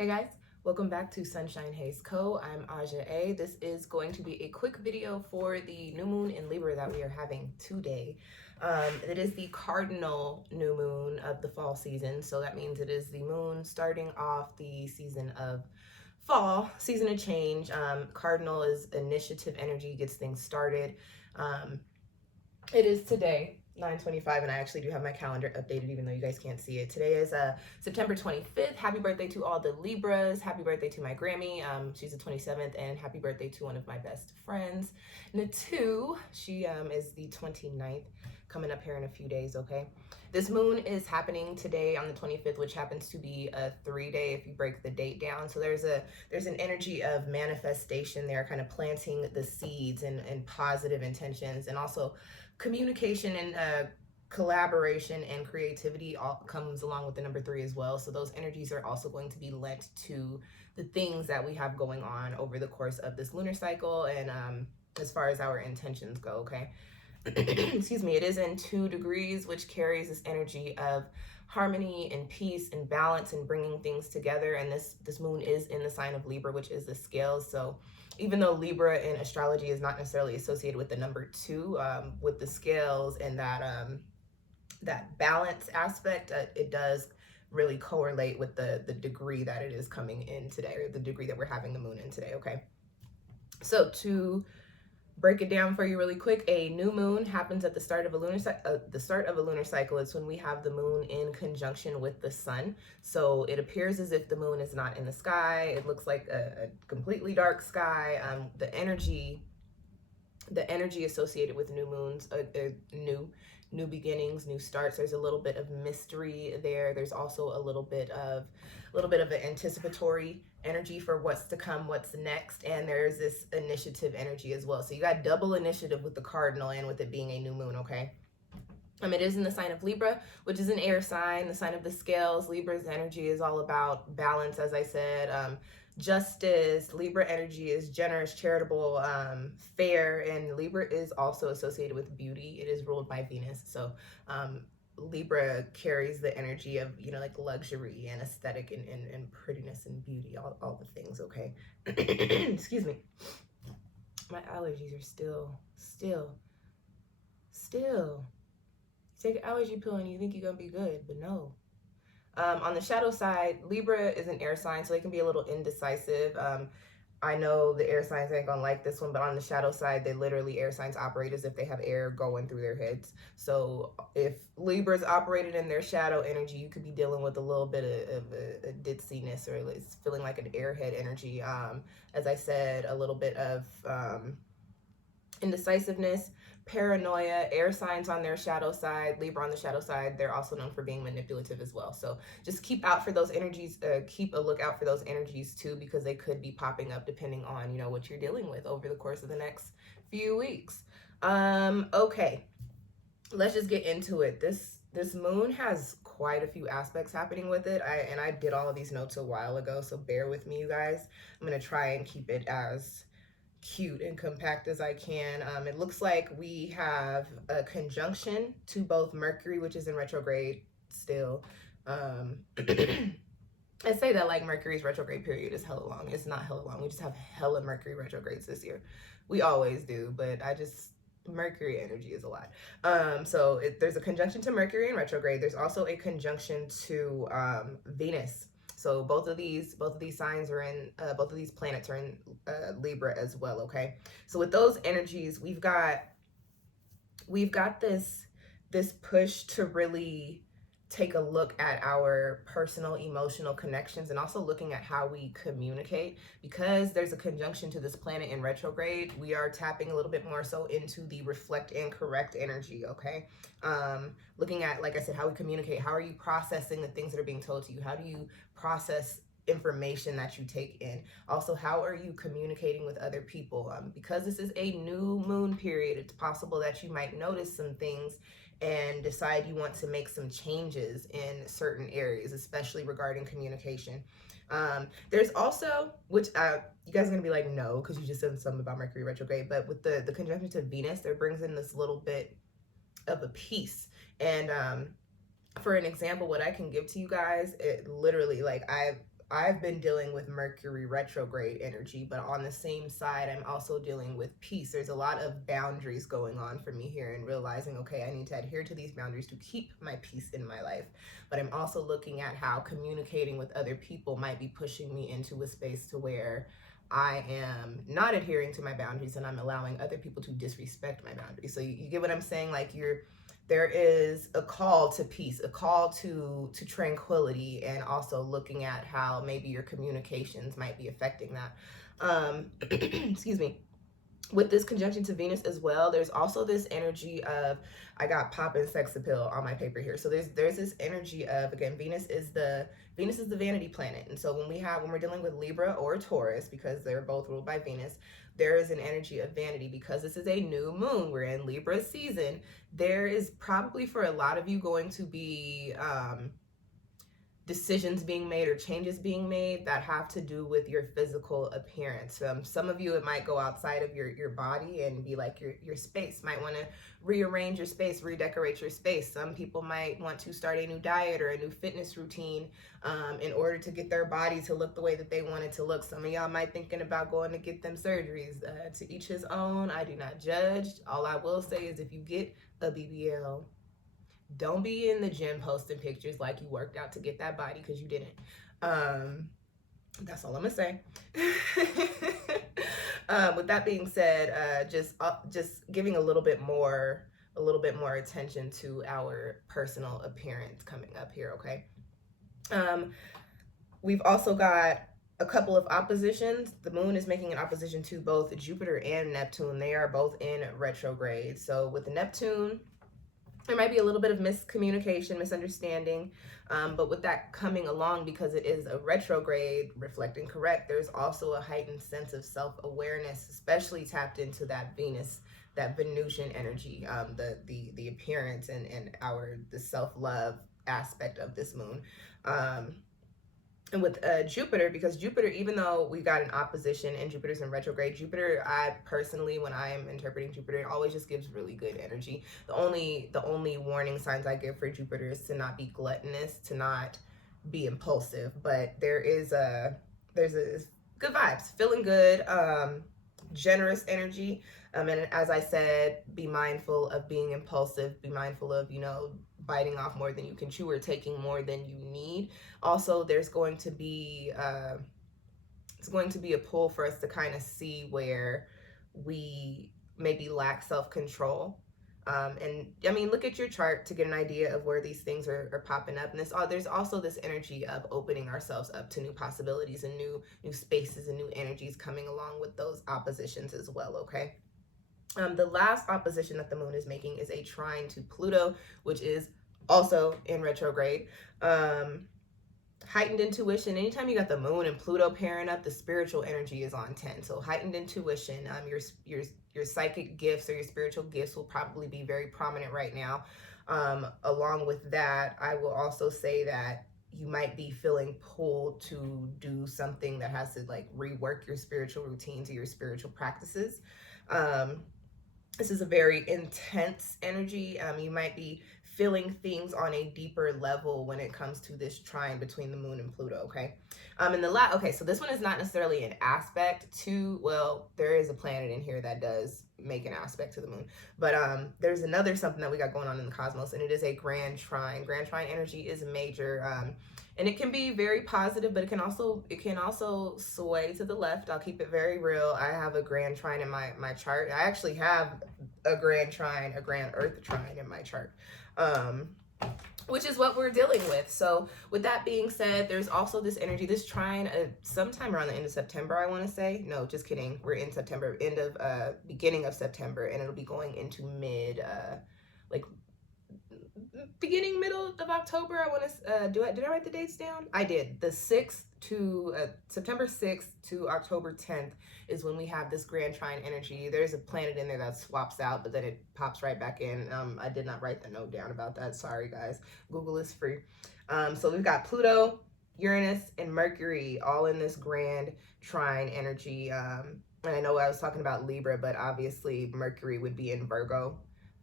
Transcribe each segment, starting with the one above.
Hey guys, welcome back to SunshinehazeCo. I'm AUJHA. This is going to be a quick video for the new moon in Libra that we are having today. It is the cardinal new moon of the fall season, so that means it is the moon starting off the season of fall, season of change. Cardinal is initiative energy, gets things started. It is today 9:25, and I actually do have my calendar updated even though you guys can't see it. Today is September 25th. Happy birthday to all the Libras. Happy birthday to my Grammy. She's the 27th, and happy birthday to one of my best friends, Natu. She is the 29th, coming up here in a few days, okay? This moon is happening today on the 25th, which happens to be a 3-day if you break the date down. So there's an energy of manifestation there, kind of planting the seeds and positive intentions, and also communication and collaboration and creativity all comes along with the number 3 as well. So those energies are also going to be lent to the things that we have going on over the course of this lunar cycle, and as far as our intentions go, okay? Excuse me. It is in 2 degrees, which carries this energy of harmony and peace and balance and bringing things together. And this moon is in the sign of Libra, which is the scales. So even though Libra in astrology is not necessarily associated with the number 2, with the scales and that balance aspect, it does really correlate with the degree that it is coming in today, or the degree that we're having the moon in today, okay? So to break it down for you really quick, a new moon happens at the start of a lunar cycle. It's when we have the moon in conjunction with the sun. So it appears as if the moon is not in the sky. It looks like a completely dark sky. The energy associated with new moons, new beginnings, new starts. There's a little bit of mystery there. There's also a little bit of an anticipatory energy for what's to come, what's next, and there's this initiative energy as well. So you got double initiative with the cardinal and with it being a new moon, okay? It is in the sign of Libra, which is an air sign, the sign of the scales. Libra's energy is all about balance, as I said, justice. Libra energy is generous, charitable, fair, and Libra is also associated with beauty. It is ruled by Venus. So Libra carries the energy of, like luxury and aesthetic and prettiness and beauty, all the things, okay? Excuse me. My allergies are still. Take an allergy pill and you think you're gonna be good, but no. On the shadow side, Libra is an air sign, so they can be a little indecisive. I know the air signs ain't gonna like this one, but on the shadow side, air signs operate as if they have air going through their heads. So if Libra's operated in their shadow energy, you could be dealing with a little bit of a ditziness, or it's feeling like an airhead energy. As I said, a little bit of indecisiveness, paranoia. Air signs on their shadow side, Libra on the shadow side, they're also known for being manipulative as well. So just keep out for those energies, keep a lookout for those energies too, because they could be popping up depending on, what you're dealing with over the course of the next few weeks. Okay, let's just get into it. This moon has quite a few aspects happening with it. I did all of these notes a while ago, so bear with me, you guys. I'm gonna try and keep it as cute and compact as I can. It looks like we have a conjunction to both Mercury, which is in retrograde still. I say that like Mercury's retrograde period is hella long. It's not hella long. We just have hella Mercury retrogrades this year. We always do, but Mercury energy is a lot. So there's a conjunction to Mercury in retrograde. There's also a conjunction to Venus. So both of these signs are in, both of these planets are in Libra as well, okay? So with those energies, we've got this push to really take a look at our personal emotional connections, and also looking at how we communicate. Because there's a conjunction to this planet in retrograde, we are tapping a little bit more so into the reflect and correct energy, okay? Looking at, like I said, how we communicate. How are you processing the things that are being told to you? How do you process information that you take in? Also, how are you communicating with other people? Because this is a new moon period, it's possible that you might notice some things and decide you want to make some changes in certain areas, especially regarding communication. There's also, which you guys are gonna be like, no, because you just said something about Mercury retrograde, but with the conjunction to Venus, there brings in this little bit of a peace. And for an example, what I can give to you guys, it literally, like, I've been dealing with Mercury retrograde energy, but on the same side, I'm also dealing with peace. There's a lot of boundaries going on for me here, and realizing, okay, I need to adhere to these boundaries to keep my peace in my life. But I'm also looking at how communicating with other people might be pushing me into a space to where I am not adhering to my boundaries and I'm allowing other people to disrespect my boundaries. So you get what I'm saying? Like there is a call to peace, a call to tranquility, and also looking at how maybe your communications might be affecting that. Excuse me. With this conjunction to Venus as well, there's also this energy of, I got poppin sex appeal on my paper here. So there's this energy of, again, Venus is the vanity planet. And so when we're dealing with Libra or Taurus, because they're both ruled by Venus, there is an energy of vanity. Because this is a new moon, we're in Libra season, there is probably for a lot of you going to be decisions being made or changes being made that have to do with your physical appearance. Some of you, it might go outside of your body and be like your space. Might want to rearrange your space, redecorate your space. Some people might want to start a new diet or a new fitness routine in order to get their body to look the way that they want it to look. Some of y'all might thinking about going to get them surgeries. To each his own. I do not judge. All I will say is if you get a BBL, don't be in the gym posting pictures like you worked out to get that body, because you didn't. That's all I'm gonna say. With that being said, just giving a little bit more attention to our personal appearance coming up here. Okay. We've also got a couple of oppositions. The moon is making an opposition to both Jupiter and Neptune. They are both in retrograde. So with Neptune, there might be a little bit of miscommunication, misunderstanding, but with that coming along, because it is a retrograde, reflecting correct, there's also a heightened sense of self-awareness, especially tapped into that Venus, that Venusian energy, the appearance and the self-love aspect of this moon. And with Jupiter, because Jupiter, even though we got an opposition and Jupiter's in retrograde, Jupiter, I personally, when I am interpreting Jupiter, it always just gives really good energy. The only warning signs I give for Jupiter is to not be gluttonous, to not be impulsive. But there's a good vibes, feeling good, generous energy. And as I said, be mindful of being impulsive, be mindful of, biting off more than you can chew or taking more than you need. Also, there's going to be a pull for us to kind of see where we maybe lack self-control. And I mean, look at your chart to get an idea of where these things are popping up. And there's also this energy of opening ourselves up to new possibilities and new spaces and new energies coming along with those oppositions as well. Okay. The last opposition that the moon is making is a trine to Pluto, which is also in retrograde. Heightened intuition. Anytime you got the moon and Pluto pairing up, the spiritual energy is on 10. So heightened intuition, your psychic gifts or your spiritual gifts will probably be very prominent right now. Along with that, I will also say that you might be feeling pulled to do something that has to rework your spiritual routines or your spiritual practices. This is a very intense energy. You might be feeling things on a deeper level when it comes to this trine between the moon and Pluto. Okay. So this one is not necessarily an aspect to, well, there is a planet in here that does make an aspect to the moon, but there's another something that we got going on in the cosmos, and it is a grand trine. Grand trine energy is major, and it can be very positive, but it can also sway to the left. I'll keep it very real. I have a grand trine in my chart. I actually have a grand trine, a grand earth trine in my chart, which is what we're dealing with. So with that being said, there's also this energy, this trine, sometime around the end of September, I want to say. No, just kidding. We're in September, beginning of September, and it'll be going into middle of October. I want to did I write the dates down? I did. The 6th to September 6th to October 10th is when we have this grand trine energy. There's a planet in there that swaps out, but then it pops right back in. I did not write the note down about that. Sorry guys. Google is free. So we've got Pluto, Uranus, and Mercury all in this grand trine energy. And I know I was talking about Libra, but obviously Mercury would be in Virgo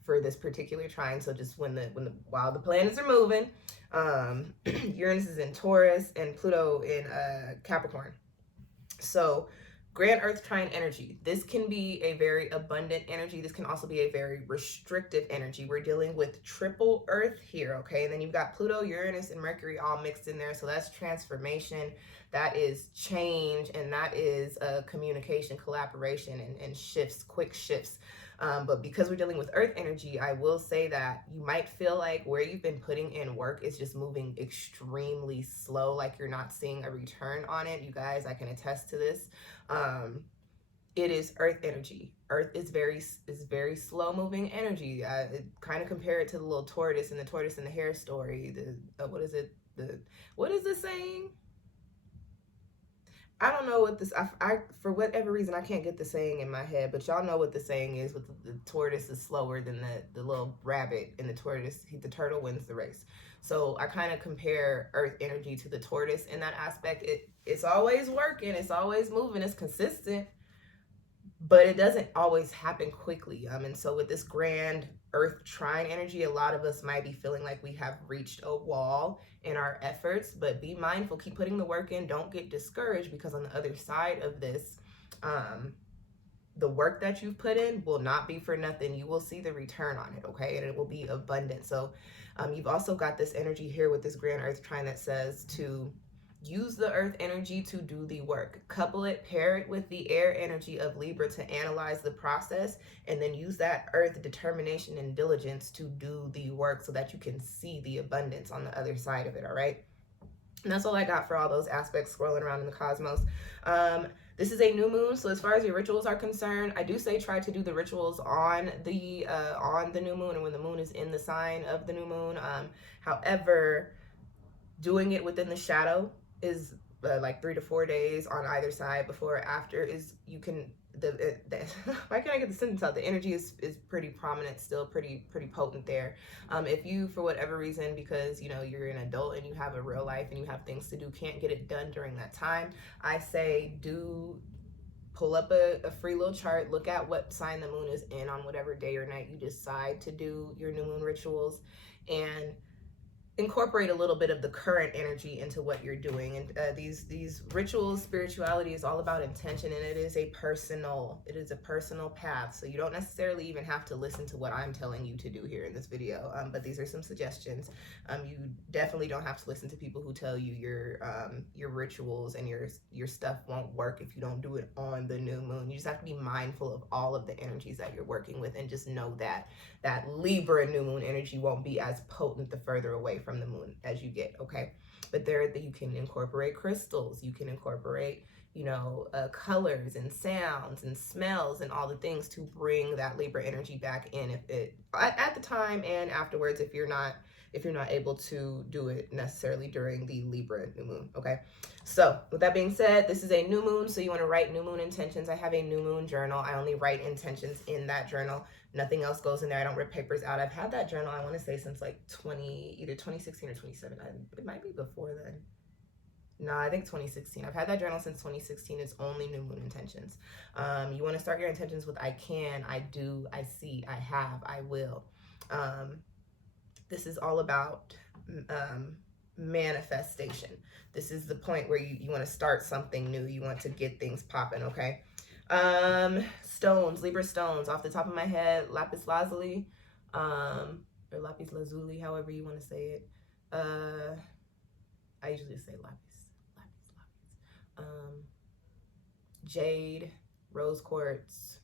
for this particular trine. So just while the planets are moving, Uranus is in Taurus and Pluto in Capricorn. So grand earth trine energy, this can be a very abundant energy. This can also be a very restrictive energy. We're dealing with triple earth here, okay? And then you've got Pluto, Uranus, and Mercury all mixed in there. So that's transformation, that is change, and that is communication, collaboration, and shifts, quick shifts. But because we're dealing with earth energy, I will say that you might feel like where you've been putting in work is just moving extremely slow, like you're not seeing a return on it. You guys, I can attest to this. It is earth energy. Earth is very slow moving energy. Kind of compare it to the little tortoise and the hare story. What is it? What is the saying? I don't know what this, I for whatever reason, I can't get the saying in my head, but y'all know what the saying is with the tortoise is slower than the little rabbit, and the turtle wins the race. So I kind of compare earth energy to the tortoise in that aspect. It's always working, it's always moving, it's consistent, but it doesn't always happen quickly. And so with this grand earth trine energy, a lot of us might be feeling like we have reached a wall in our efforts, but be mindful, keep putting the work in, don't get discouraged, because on the other side of this, the work that you've put in will not be for nothing. You will see the return on it, okay? And it will be abundant. So you've also got this energy here with this grand earth trine that says to use the earth energy to do the work. Couple it, pair it with the air energy of Libra to analyze the process, and then use that earth determination and diligence to do the work so that you can see the abundance on the other side of it, all right? And that's all I got for all those aspects scrolling around in the cosmos. This is a new moon, so as far as your rituals are concerned, I do say try to do the rituals on the new moon and when the moon is in the sign of the new moon. However, doing it within the shadow is like 3 to 4 days on either side, before or after, is you can why can't I get the sentence out? The energy is pretty prominent still, pretty potent there. If you, for whatever reason, because you know you're an adult and you have a real life and you have things to do, can't get it done during that time, I say do pull up a free little chart, look at what sign the moon is in on whatever day or night you decide to do your new moon rituals, and incorporate a little bit of the current energy into what you're doing. And these rituals, spirituality is all about intention, and it is a personal path. So you don't necessarily even have to listen to what I'm telling you to do here in this video, but these are some suggestions. You definitely don't have to listen to people who tell you your rituals and your stuff won't work if you don't do it on the new moon. You just have to be mindful of all of the energies that you're working with, and just know that Libra new moon energy won't be as potent the further away from the moon as you get, okay? But you can incorporate crystals, you can incorporate, colors and sounds and smells and all the things to bring that Libra energy back in, at the time and afterwards, if you're not able to do it necessarily during the Libra new moon, okay? So with that being said, this is a new moon, so you want to write new moon intentions. I have a new moon journal. I only write intentions in that journal. Nothing else goes in there. I don't rip papers out. I've had that journal, I want to say, since like either 2016 or 2017. It might be before then. No, I think 2016. I've had that journal since 2016. It's only new moon intentions. You want to start your intentions with I can, I do, I see, I have, I will. This is all about manifestation. This is the point where you want to start something new. You want to get things popping, okay? Stones, Libra stones, off the top of my head, lapis lazuli, or lapis lazuli, however you want to say it. I usually just say lapis. Jade, rose quartz,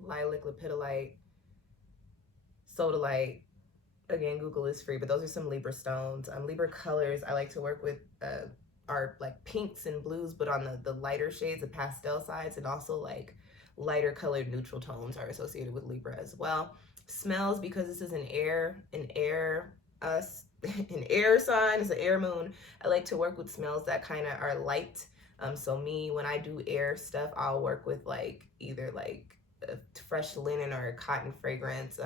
lilac lepidolite, sodalite. Again, Google is free, but those are some Libra stones. Libra colors I like to work with are like pinks and blues, but on the lighter shades, the pastel sides, and also like lighter colored neutral tones are associated with Libra as well. Smells, because this is an air sign, it's an air moon. I like to work with smells that kind of are light. So me, when I do air stuff, I'll work with either a fresh linen or a cotton fragrance.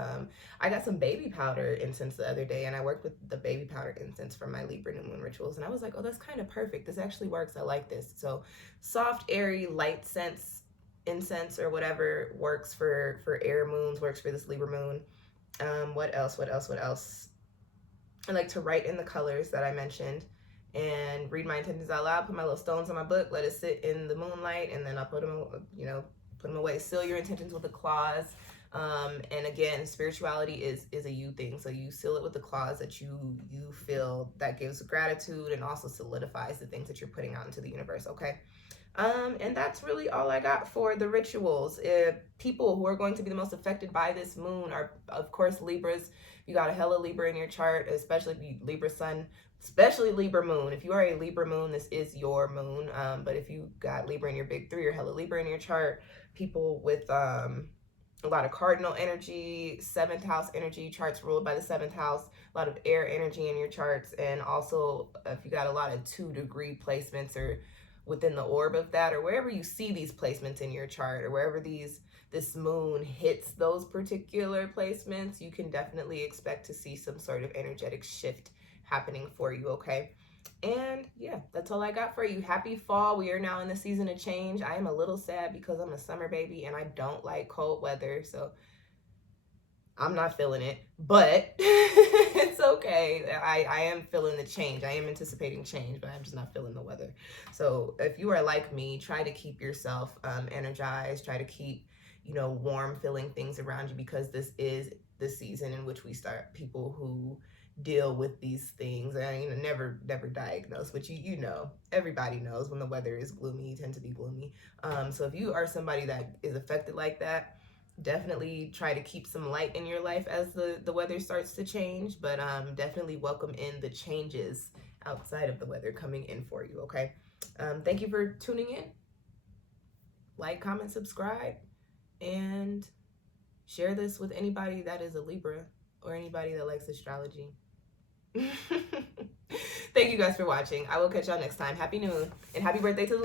I got some baby powder incense the other day, and I worked with the baby powder incense from my Libra new moon rituals, and I was like, oh, that's kind of perfect. This actually works. I like this. So soft, airy, light scents, incense or whatever works for air moons, works for this Libra moon. What else? I like to write in the colors that I mentioned and read my intentions out loud, put my little stones on my book, let it sit in the moonlight, and then I'll put them, put them away. Seal your intentions with a clause. And again, spirituality is a you thing. So you seal it with the clause that you feel that gives gratitude and also solidifies the things that you're putting out into the universe, okay? And that's really all I got for the rituals. People who are going to be the most affected by this moon are, of course, Libras. You got a hella Libra in your chart, especially if you Libra sun, especially Libra moon. If you are a Libra moon, this is your moon. But if you got Libra in your big three or hella Libra in your chart, people with a lot of cardinal energy, 7th house energy, charts ruled by the 7th house, a lot of air energy in your charts, and also if you got a lot of 2-degree placements or within the orb of that, or wherever you see these placements in your chart, or wherever this moon hits those particular placements, you can definitely expect to see some sort of energetic shift happening for you, okay? And yeah, that's all I got for you. Happy fall. We are now in the season of change. I am a little sad because I'm a summer baby and I don't like cold weather, so I'm not feeling it, but it's okay. I am feeling the change. I am anticipating change, but I'm just not feeling the weather. So if you are like me, try to keep yourself energized. Try to keep, warm feeling things around you, because this is the season in which we start, people who deal with these things. I never diagnosed, but everybody knows when the weather is gloomy, you tend to be gloomy. So if you are somebody that is affected like that, definitely try to keep some light in your life as the weather starts to change, but definitely welcome in the changes outside of the weather coming in for you, okay? Thank you for tuning in. Like, comment, subscribe, and share this with anybody that is a Libra or anybody that likes astrology. Thank you guys for watching. I will catch y'all next time. Happy New Moon and happy birthday to the